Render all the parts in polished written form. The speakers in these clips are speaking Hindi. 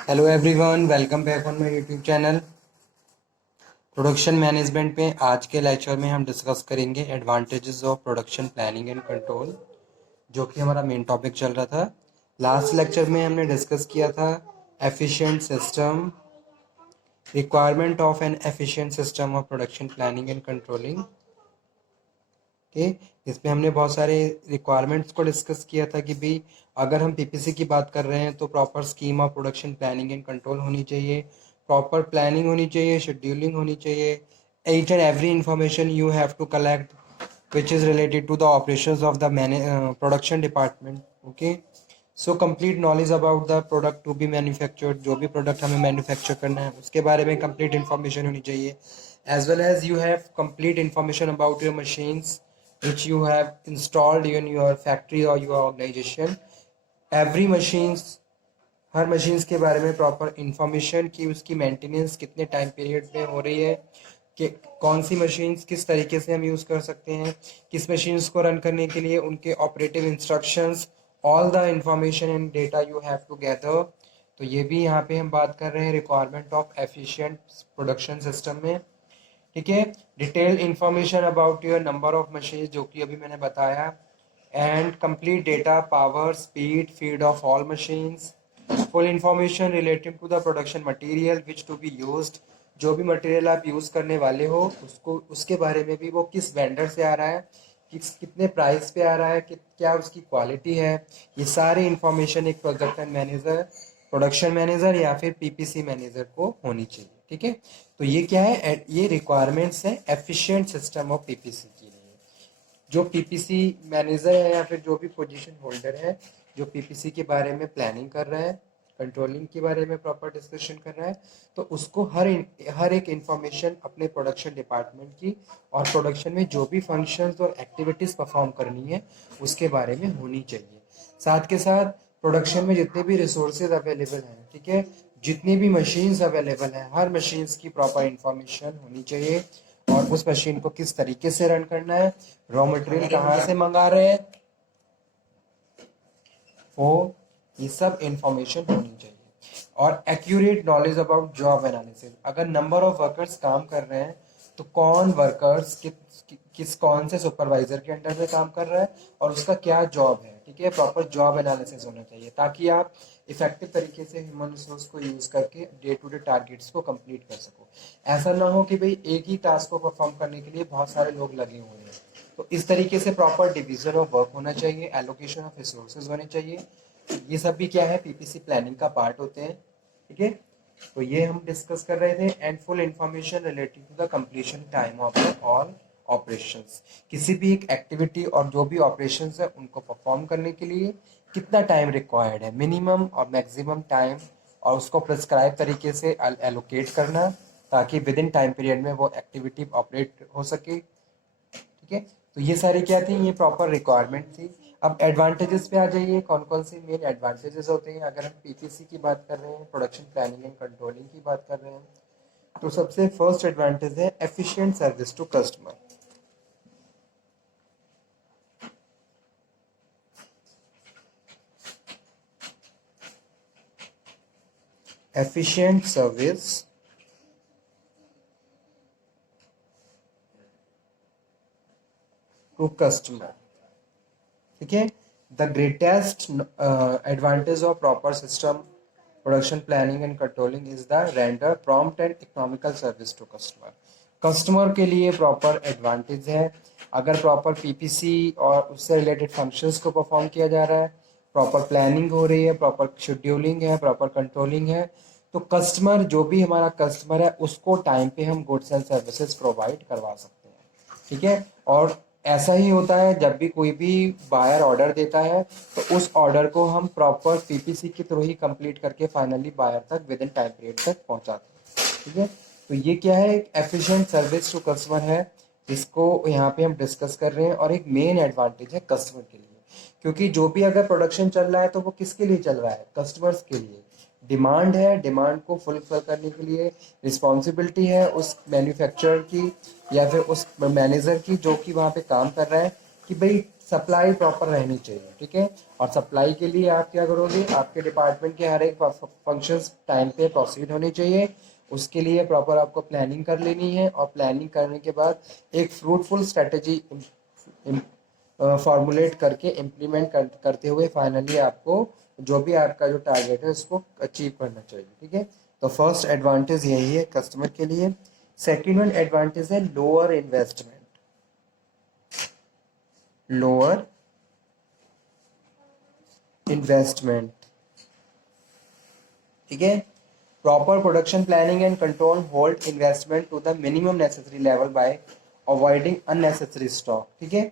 Hello everyone, welcome back on my YouTube channel. Production management में आज के लेक्चर में हम डिस्कस करेंगे advantages of production planning and control, जो कि हमारा मेन टॉपिक चल रहा था। लास्ट लेक्चर में हमने डिस्कस किया था efficient system, requirement of N efficient system of production planning and controlling के। इसमें हमने बहुत सारे रिक्वायरमेंट्स को डिस्कस किया था कि भाई अगर हम पीपीसी की बात कर रहे हैं तो proper scheme of production planning and control होनी चाहिए, प्रॉपर प्लानिंग होनी चाहिए, शेड्यूलिंग होनी चाहिए, each and every information you have to collect which is related to the operations of the production department. Okay, so complete knowledge about the product to be manufactured, जो भी प्रोडक्ट हमें मैन्युफैक्चर करना है उसके बारे में कंप्लीट इन्फॉर्मेशन होनी चाहिए, as well as you have complete information about your machines which you have installed in your factory or your organization. Every machines, her machines के बारे में प्रॉपर इंफॉर्मेशन कि उसकी मेंटेनेंस कितने टाइम पीरियड में हो रही है, कि कौन सी मशीन्स किस तरीके से हम यूज़ कर सकते हैं, किस मशीन्स को रन करने के लिए उनके operative instructions, all the information and data you have to gather. तो ये भी यहाँ पे हम बात कर रहे हैं requirement of efficient production system में। ठीक है, detail information about your number of machine, जो कि अभी मैंने बताया, and complete data, power, speed, feed of all machines, full information relative to the production material which to be used, जो भी मटेरियल आप यूज़ करने वाले हो उसको उसके बारे में भी, वो किस वेंडर से आ रहा है, कितने प्राइस पे आ रहा है, क्या उसकी क्वालिटी है, ये सारी इंफॉर्मेशन एक प्रोडक्शन मैनेजर या फिर पीपीसी मैनेजर को होनी चाहिए। ठीक है, तो ये क्या है, ये रिक्वायरमेंट्स है एफिशिएंट सिस्टम ऑफ पीपीसी के लिए। जो पीपीसी मैनेजर है या फिर जो भी पोजीशन होल्डर है जो पीपीसी के बारे में प्लानिंग कर रहा है, कंट्रोलिंग के बारे में प्रॉपर डिस्कशन कर रहा है, तो उसको हर एक इंफॉर्मेशन अपने प्रोडक्शन डिपार्टमेंट की और प्रोडक्शन में जो भी फंक्शंस और एक्टिविटीज़ परफॉर्म करनी है उसके बारे में होनी चाहिए। साथ के साथ प्रोडक्शन में जितने भी रिसोर्सेज अवेलेबल हैं, ठीक है, जितनी भी मशीन्स अवेलेबल हैं, हर मशीन्स की प्रॉपर इंफॉर्मेशन होनी चाहिए और उस मशीन को किस तरीके से रन करना है, रॉ मटेरियल कहाँ से मंगा रहे हैं, वो ये सब इंफॉर्मेशन होनी चाहिए। और accurate knowledge about job analysis, अगर नंबर ऑफ वर्कर्स काम कर रहे हैं तो कौन वर्कर्स किस कौन से सुपरवाइजर के अंडर में काम कर रहा है और उसका क्या जॉब है। ठीक है, प्रॉपर जॉब एनालिसिस होना चाहिए ताकि आप इफेक्टिव तरीके से ह्यूमन रिसोर्स को यूज करके डे टू डे टारगेट्स को कंप्लीट कर सको। ऐसा ना हो कि भाई एक ही टास्क को परफॉर्म करने के लिए बहुत सारे लोग लगे हुए हैं। तो इस तरीके से प्रॉपर डिवीजन ऑफ वर्क होना चाहिए, एलोकेशन ऑफ रिसोर्सेज होने चाहिए। ये सब भी क्या है, पीपीसी प्लानिंग का पार्ट होते हैं। ठीक है, तो ये हम डिस्कस कर रहे थे, and full information related to the completion time of the all operations. किसी भी एक एक्टिविटी और जो भी ऑपरेशंस है उनको परफॉर्म करने के लिए कितना टाइम रिक्वायर्ड है, मिनिमम और मैक्सिमम टाइम, और उसको प्रिस्क्राइब तरीके से एलोकेट करना ताकि विद इन टाइम पीरियड में वो एक्टिविटी ऑपरेट हो सके। ठीक है, तो ये सारी क्या थी, ये प्रॉपर रिक्वायरमेंट थी। अब एडवांटेजेस पे आ जाइए, कौन कौन से मेन एडवांटेजेस होते हैं अगर हम पीपीसी की बात कर रहे हैं, प्रोडक्शन प्लानिंग एंड कंट्रोलिंग की बात कर रहे हैं। तो सबसे फर्स्ट एडवांटेज है efficient service to customer. Efficient service to customer. ठीक है, the greatest advantage of proper system production planning and controlling is the render prompt and economical service to customer. Customer के लिए प्रॉपर एडवांटेज है अगर प्रॉपर पीपीसी और उससे रिलेटेड फंक्शंस को परफॉर्म किया जा रहा है, प्रॉपर प्लानिंग हो रही है, प्रॉपर शेड्यूलिंग है, प्रॉपर कंट्रोलिंग है, तो कस्टमर, जो भी हमारा कस्टमर है, उसको टाइम पे हम गुड्स एंड सर्विसेज प्रोवाइड करवा सकते हैं। ठीक है, और ऐसा ही होता है जब भी कोई भी बायर ऑर्डर देता है तो उस ऑर्डर को हम प्रॉपर पीपीसी के थ्रू ही कंप्लीट करके फाइनली बायर तक विद इन टाइम पीरियड तक पहुंचाते हैं। ठीक है, तो ये क्या है, एक एफिशिएंट सर्विस टू कस्टमर है, इसको यहाँ पे हम डिस्कस कर रहे हैं, और एक मेन एडवांटेज है कस्टमर के लिए, क्योंकि जो भी अगर प्रोडक्शन चल रहा है तो वो किसके लिए चल रहा है, कस्टमर्स के लिए। डिमांड है, डिमांड को फुलफिल करने के लिए रिस्पॉन्सिबिलिटी है उस मैन्युफैक्चरर की या फिर उस मैनेजर की जो कि वहाँ पे काम कर रहा है, कि भाई सप्लाई प्रॉपर रहनी चाहिए, ठीक है। और सप्लाई के लिए आप क्या करोगे, आपके डिपार्टमेंट के हर एक फंक्शंस टाइम पे प्रोसीड होने चाहिए। उसके लिए प्रॉपर आपको प्लानिंग कर लेनी है, और प्लानिंग करने के बाद एक फ्रूटफुल स्ट्रेटेजी फॉर्मुलेट करके इम्प्लीमेंट करते हुए फाइनली आपको जो भी आपका जो टारगेट है उसको अचीव करना चाहिए, ठीक है। तो फर्स्ट एडवांटेज यही है कस्टमर के लिए। सेकेंड वन एडवांटेज है लोअर इन्वेस्टमेंट, लोअर इन्वेस्टमेंट, ठीक है। Proper production planning and control hold investment to the minimum necessary level by avoiding unnecessary stock, ठीक है।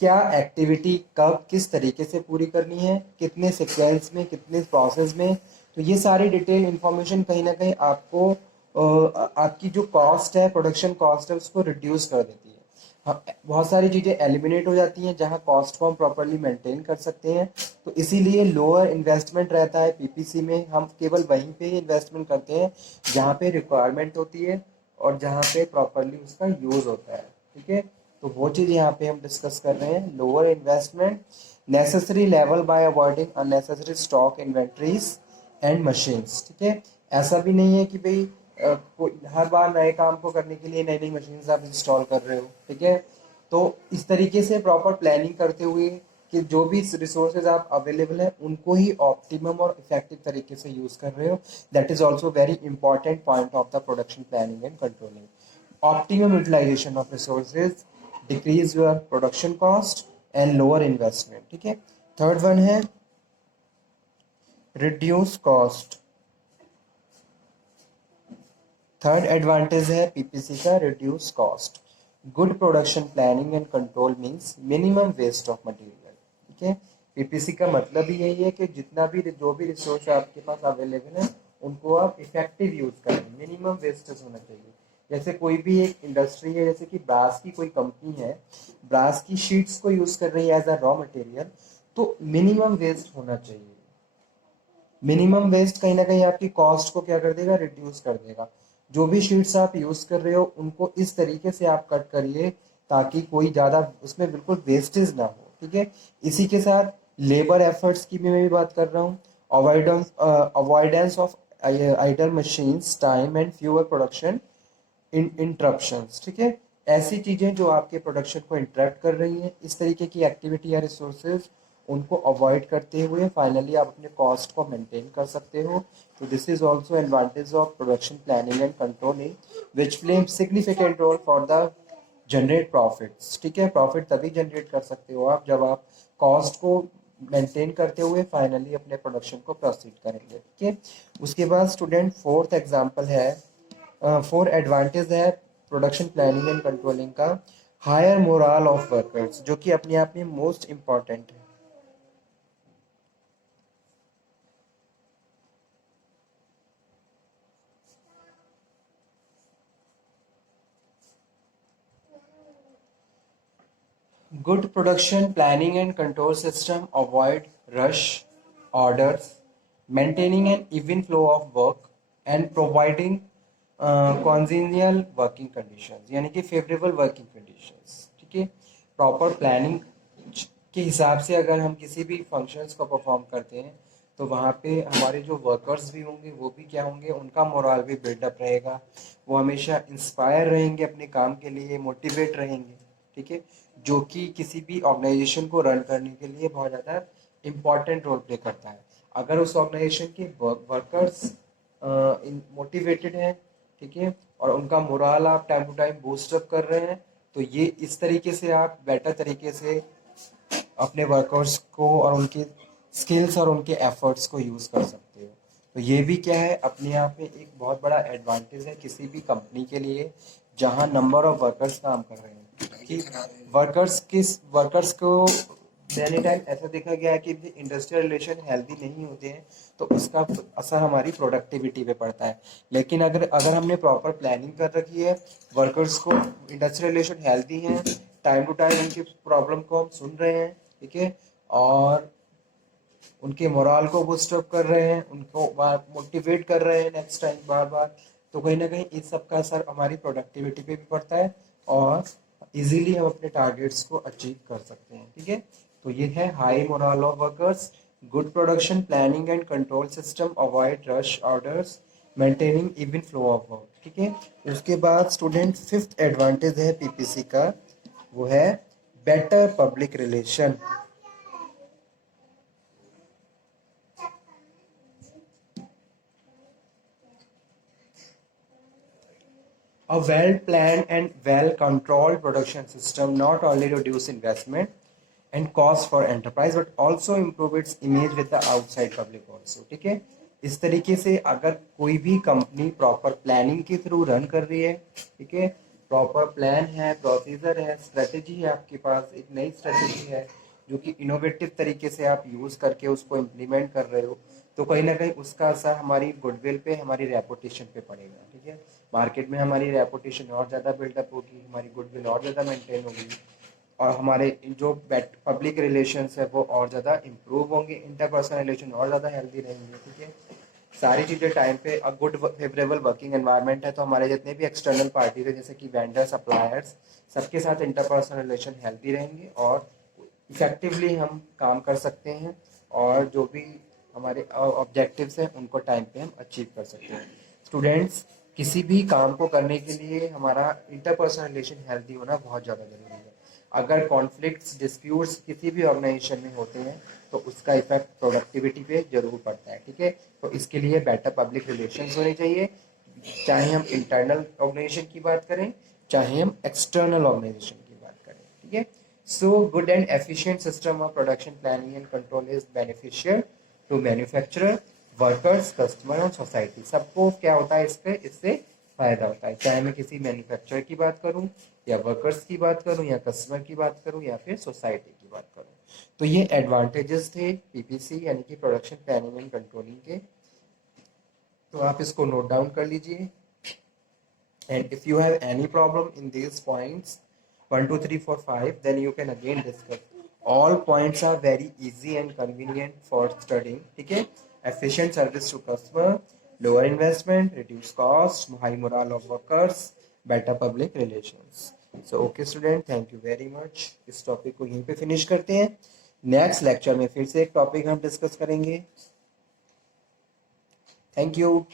क्या एक्टिविटी कब किस तरीके से पूरी करनी है, कितने सीक्वेंस में, कितने प्रोसेस में, तो ये सारी डिटेल इंफॉर्मेशन कहीं ना कहीं आपको आपकी जो कॉस्ट है, प्रोडक्शन कॉस्ट है, उसको रिड्यूस कर देती है। हाँ, बहुत सारी चीज़ें एलिमिनेट हो जाती हैं जहाँ कॉस्ट को हम प्रॉपरली मेंटेन कर सकते हैं। तो इसीलिए लोअर इन्वेस्टमेंट रहता है पीपीसी में। हम केवल वहीं पे इन्वेस्टमेंट करते हैं जहाँ पे रिक्वायरमेंट होती है और जहाँ पे प्रॉपरली उसका यूज़ होता है, ठीक है। तो वो चीज़ यहाँ पे हम डिस्कस कर रहे हैं, lower investment, necessary level by avoiding unnecessary stock inventories and machines, ठीक है। ऐसा भी नहीं है कि भाई हर बार नए काम को करने के लिए नई नई मशीन्स आप इंस्टॉल कर रहे हो, ठीक है। तो इस तरीके से प्रॉपर प्लानिंग करते हुए कि जो भी रिसोर्सेज आप अवेलेबल है उनको ही ऑप्टिमम और इफेक्टिव तरीके से यूज कर रहे हो, that is also very important point of the production planning and controlling. Optimum utilisation of resources decrease your production cost and lower investment, ठीक है। थर्ड वन है रिड्यूस कॉस्ट। थर्ड एडवांटेज है पीपीसी का reduce cost. Good production planning and control means minimum waste of material, ठीक है। पीपीसी का मतलब ही यही है कि जितना भी जो भी रिसोर्स आपके पास अवेलेबल है उनको आप इफेक्टिव यूज करें, मिनिमम वेस्टेज होना चाहिए। जैसे कोई भी एक इंडस्ट्री है, जैसे कि ब्रास की कोई कंपनी है, ब्रास की शीट्स को यूज कर रही है एज अ रॉ मटेरियल, तो मिनिमम वेस्ट होना चाहिए। मिनिमम वेस्ट कहीं ना कहीं आपकी कॉस्ट को क्या कर देगा, रिड्यूस कर देगा। जो भी शीट्स आप यूज कर रहे हो उनको इस तरीके से आप कट करिए ताकि कोई ज्यादा उसमें बिल्कुल वेस्टेज ना हो, ठीक है। इसी के साथ लेबर एफर्ट्स की भी मैं भी बात कर रहा हूँ। Avoidance of idle machines time and fewer production interruptions, ठीक है। ऐसी चीजें जो आपके प्रोडक्शन को इंटरप्ट कर रही हैं, इस तरीके की एक्टिविटी या रिसोर्सेज उनको अवॉइड करते हुए फाइनली आप अपने कॉस्ट को मेंटेन कर सकते हो। तो this is also advantage of production planning and controlling which play significant role for the generate profits, ठीक है। प्रॉफिट तभी जनरेट कर सकते हो आप जब आप कॉस्ट को मेंटेन करते हुए फाइनली अपने प्रोडक्शन को प्रोसीड करेंगे, ठीक है। उसके बाद स्टूडेंट फोर्थ एग्जांपल है, फोर एडवांटेज है प्रोडक्शन प्लानिंग एंड कंट्रोलिंग का। हायर मोरल ऑफ वर्कर्स, जो कि अपने आप में मोस्ट इंपॉर्टेंट है। Good production planning and control system avoid rush orders, maintaining an even flow of work and providing congenial working conditions, यानी कि favorable working conditions, ठीक है। प्रॉपर प्लानिंग के हिसाब से अगर हम किसी भी फंक्शंस को परफॉर्म करते हैं तो वहाँ पे हमारे जो वर्कर्स भी होंगे वो भी क्या होंगे, उनका मोरल भी बिल्डअप रहेगा, वो हमेशा इंस्पायर रहेंगे अपने काम के लिए, मोटिवेट रहेंगे, ठीक है। जो कि किसी भी ऑर्गेनाइजेशन को रन करने के लिए बहुत ज़्यादा इम्पॉर्टेंट रोल प्ले करता है। अगर उस ऑर्गेनाइजेशन के वर्कर्स मोटिवेटेड हैं, ठीक है, और उनका मोरल आप time to time boost up कर रहे हैं, तो ये इस तरीके से आप बेटर तरीके से अपने वर्कर्स को और उनके स्किल्स और उनके एफर्ट्स को यूज़ कर सकते हो। तो ये भी क्या है, अपने आप में एक बहुत बड़ा एडवांटेज है किसी भी कंपनी के लिए जहां नंबर ऑफ वर्कर्स काम कर रहे हैं, कि वर्कर्स को मैनी टाइम ऐसा देखा गया है कि इंडस्ट्रियल रिलेशन हेल्दी नहीं होते हैं तो उसका असर हमारी प्रोडक्टिविटी पे पड़ता है। लेकिन अगर अगर हमने प्रॉपर प्लानिंग कर रखी है, वर्कर्स को इंडस्ट्रियल रिलेशन हेल्दी हैं, टाइम टू टाइम उनकी प्रॉब्लम को हम सुन रहे हैं, ठीक है, और उनके मोरल को बूस्ट अप कर रहे हैं, उनको मोटिवेट कर रहे हैं नेक्स्ट टाइम बार बार, तो कहीं ना कहीं इस सब का असर हमारी प्रोडक्टिविटी पे भी पड़ता है और इजीली हम अपने टारगेट्स को अचीव कर सकते हैं। ठीक है, तो ये है high moral of workers, good production planning and control system, avoid rush orders, maintaining even flow of work. ठीक है, उसके बाद स्टूडेंट फिफ्थ एडवांटेज है पीपीसी का, वो है better public relation. A well-planned and well-controlled production system not only reduce investment and cost for enterprise but also improve its image with the outside public also। ठीक है, इस तरीके से अगर कोई भी कंपनी प्रॉपर प्लानिंग के थ्रू रन कर रही है, ठीक है, प्रॉपर प्लान है, प्रोसीजर है, स्ट्रेटेजी है, आपके पास एक नई स्ट्रेटेजी है जो कि इनोवेटिव तरीके से आप यूज करके उसको इम्प्लीमेंट कर रहे हो, तो कहीं ना कहीं उसका असर हमारी गुडविल पे, हमारी रेपुटेशन पे पड़ेगा। ठीक है, मार्केट में हमारी रेपुटेशन और ज़्यादा बिल्डअप होगी, हमारी गुडविल और ज़्यादा मेंटेन होगी, और हमारे जो पब्लिक रिलेशंस है वो और ज़्यादा इम्प्रूव होंगे, इंटरपर्सनल रिलेशन और ज़्यादा हेल्दी रहेंगे। ठीक है, सारी चीज़ें टाइम पे, अब गुड फेवरेबल वर्किंग एनवायरनमेंट है तो हमारे जितने भी एक्सटर्नल पार्टीज है जैसे कि वेंडर, सप्लायर्स, सबके साथ इंटरपर्सनल रिलेशन हेल्दी रहेंगे और इफेक्टिवली हम काम कर सकते हैं, और जो भी हमारे ऑब्जेक्टिव्स हैं उनको टाइम पे हम अचीव कर सकते हैं। स्टूडेंट्स, किसी भी काम को करने के लिए हमारा इंटरपर्सनल रिलेशन हेल्दी होना बहुत ज़्यादा जरूरी है। अगर कॉन्फ्लिक्ट्स, डिस्प्यूट्स किसी भी ऑर्गेनाइजेशन में होते हैं तो उसका इफेक्ट प्रोडक्टिविटी पे जरूर पड़ता है। ठीक है, तो इसके लिए बेटर पब्लिक रिलेशंस होने चाहिए, चाहे हम इंटरनल ऑर्गेनाइजेशन की बात करें, चाहे हम एक्सटर्नल ऑर्गेनाइजेशन की बात करें। ठीक है, so good and efficient system of production planning and control is beneficial to manufacturer, workers, customer और सोसाइटी। सबको क्या होता है इससे फायदा होता है, चाहे मैं किसी मैन्युफैक्चरर की बात करूं या वर्कर्स की बात करूं या कस्टमर की बात करूं या फिर सोसाइटी की बात करूं। तो ये एडवांटेजेस थे पीपीसी यानी कि प्रोडक्शन प्लानिंग एंड कंट्रोलिंग के, तो आप इसको नोट डाउन कर लीजिए। And if you have any problem in this points 1 2 3 4 5 then you can again discuss. All points are very easy and convenient for studying। ठीक है, efficient service to customer, lower investment, reduce cost, high morale of workers, better public relations। so okay student, thank you very much। इस टॉपिक को यहीं पे फिनिश करते हैं, नेक्स्ट लेक्चर में फिर से एक टॉपिक हम डिस्कस करेंगे। Thank you.